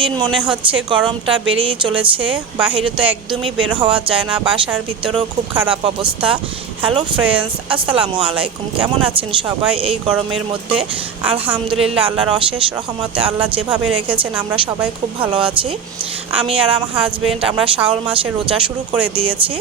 দিন মনে হচ্ছে গরমটা বেড়েই চলেছে। বাহিরে তো একদমই বের হওয়া যায় না, বাসার ভিতরেও খুব খারাপ অবস্থা। হ্যালো ফ্রেন্ডস, আসসালামু আলাইকুম। কেমন আছেন সবাই? এই গরমের মধ্যে আলহামদুলিল্লাহ আল্লাহর অশেষ রহমতে আল্লাহ যেভাবে রেখেছেন, আমরা সবাই খুব ভালো আছি। আমি আর আমার হাজবেন্ড আমরা শাওল মাসে রোজা শুরু করে দিয়েছি।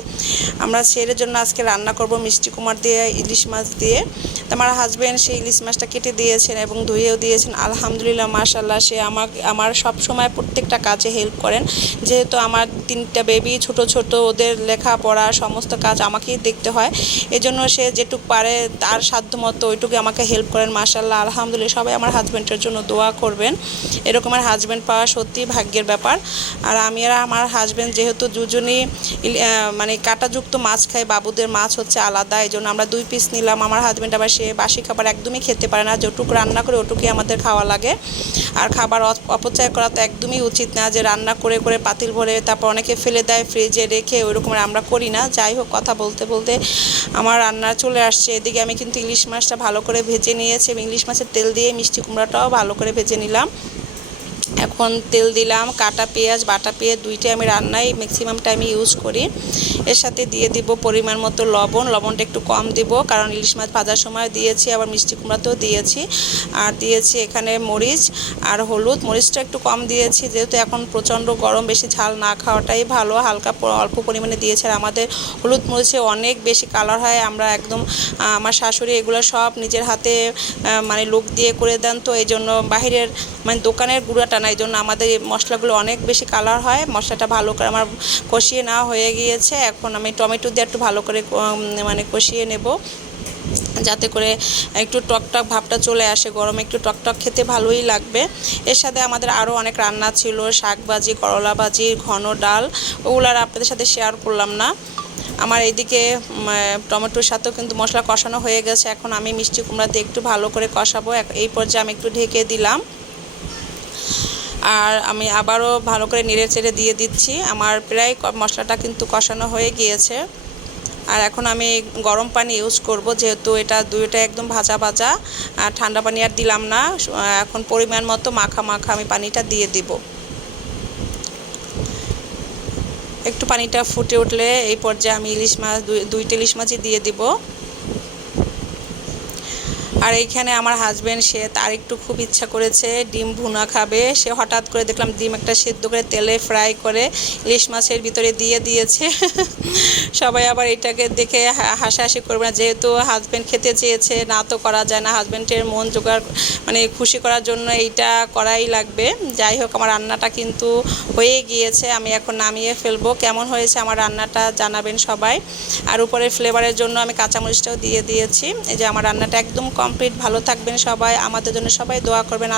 আমরা ছেলের জন্য আজকে রান্না করব মিষ্টি কুমার দিয়ে, ইলিশ মাছ দিয়ে। তো আমার হাজবেন্ড সেই ইলিশ মাছটা কেটে দিয়েছেন এবং ধুয়েও দিয়েছেন। আলহামদুলিল্লাহ মাশাল্লাহ সে আমাকে, আমার সব সময় প্রত্যেকটা কাজে হেল্প করেন। যেহেতু আমার তিনটা বেবি ছোট ছোট, ওদের লেখাপড়া, সমস্ত কাজ আমাকেই দেখতে হয়। এজন্য সে যেটুক পারে তার সাধ্য মতো ওইটুকু আমাকে হেল্প করেন মাশাল্লাহ আলহামদুলিল্লাহ, সবাই আমার হাজব্যান্ডের জন্য দোয়া করবেন। এরকম আমার হাজব্যান্ড পাওয়া সত্যি ভাগ্যের ব্যাপার। আর আমি আর আমার হাজব্যান্ড যেহেতু দুজনই মানে কাঁটাযুক্ত মাছ খাই বাবুদের মাছ হচ্ছে আলাদা এই জন্য আমরা দুই পিস নিলাম। আমার হাজব্যান্ড আবার সে বাসি খাবার একদমই খেতে পারে না যেটুকু রান্না করে ওটুকুই আমাদের খাওয়া লাগে। আর খাবার অপচয় করা তো একদমই উচিত না যে রান্না করে করে পাতিল ভরে তারপর অনেকে ফেলে দেয় ফ্রিজে রেখে ওইরকম আমরা করি না। যাই হোক, কথা বলতে বলতে আমার রান্না চলে আসছে। এদিকে আমি কিন্তু ইলিশ মাছটা ভালো করে ভেজে নিয়েছি এবং ইলিশ মাছের তেল দিয়ে মিষ্টি কুমড়াটাও ভালো করে ভেজে নিলাম। এখন তেল দিলাম, কাটা পেঁয়াজ, বাটা পেঁয়াজ দুইটাই আমি রান্নায় ম্যাক্সিমাম টাইমে ইউজ করি। এর সাথে দিয়ে দিব পরিমাণ মতো লবণ, লবণটা একটু কম দিব কারণ ইলিশ মাছ ভাজার সময় দিয়েছি, আবার মিষ্টি কুমড়াতেও দিয়েছি। আর দিয়েছি এখানে মরিচ আর হলুদ, মরিচটা একটু কম দিয়েছি যেহেতু এখন প্রচণ্ড গরম, বেশি ঝাল না খাওয়াটাই ভালো। হালকা অল্প পরিমাণে দিয়েছে আর আমাদের হলুদ মরিচে অনেক বেশি কালার হয়। আমরা একদম আমার শাশুড়ি এগুলো সব নিজের হাতে মানে লোক দিয়ে করে দেন তো এই জন্য বাহিরের মানে দোকানের গুঁড়াটা না এই জন্য আমাদের এই মশলাগুলো অনেক বেশি কালার হয়। মশলাটা ভালো করে আমার কষিয়ে নেওয়া হয়ে গিয়েছে। এখন আমি টমেটো দিয়ে একটু ভালো করে মানে কষিয়ে নেব। যাতে করে একটু টকটক ভাবটা চলে আসে। গরমে একটু টকটক খেতে ভালোই লাগবে। এর সাথে আমাদের আরও অনেক রান্না ছিল। শাক ভাজি করলা ভাজি ঘন ডাল, ওগুলো আর আপনাদের সাথে শেয়ার করলাম না। আমার এইদিকে টমেটোর সাথেও কিন্তু মশলা কষানো হয়ে গেছে। এখন আমি মিষ্টি কুমড়া দিয়ে একটু ভালো করে কষাবো। এই পর্যায়ে আমি একটু ঢেকে দিলাম। আর আমি আবারও ভালো করে নেড়ে চেড়ে দিয়ে দিচ্ছি। আমার প্রায় মশলাটা কিন্তু কষানো হয়ে গিয়েছে। আর এখন আমি গরম পানি ইউজ করব, যেহেতু এটা দুইটা একদম ভাজা ভাজা। আর ঠান্ডা পানি আর দিলাম না। এখন পরিমাণ মতো মাখা মাখা আমি পানিটা দিয়ে দিব। একটু পানিটা ফুটে উঠলে এই পর্যায়ে আমি ইলিশ মাছ, দুই- দুইটা ইলিশ মাছই দিয়ে দিব। আর এইখানে আমার হাজব্যান্ড সে তার একটু খুব ইচ্ছা করেছে ডিম ভুনা খাবে। সে হঠাৎ করে দেখলাম ডিম একটা সেদ্ধ করে তেলে ফ্রাই করে ইলিশ মাছের ভিতরে দিয়ে দিয়েছে। সবাই আবার এটাকে দেখে হাসাহাসি করবে না। যেহেতু হাজবেন্ড খেতে চেয়েছে, না তো করা যায় না। হাজবেন্ডের মন জোগাড় মানে খুশি করার জন্য এইটা করাই লাগবে। যাই হোক, আমার রান্নাটা কিন্তু হয়ে গিয়েছে। আমি এখন নামিয়ে ফেলব। কেমন হয়েছে আমার রান্নাটা জানাবেন সবাই। আর উপরে ফ্লেভারের জন্য আমি কাঁচামরিচটাও দিয়ে দিয়েছি। এই যে আমার রান্নাটা একদম কমপ্লিট ভালো থাকবেন সবাই আমাদের জন্য সবাই দোয়া করবেন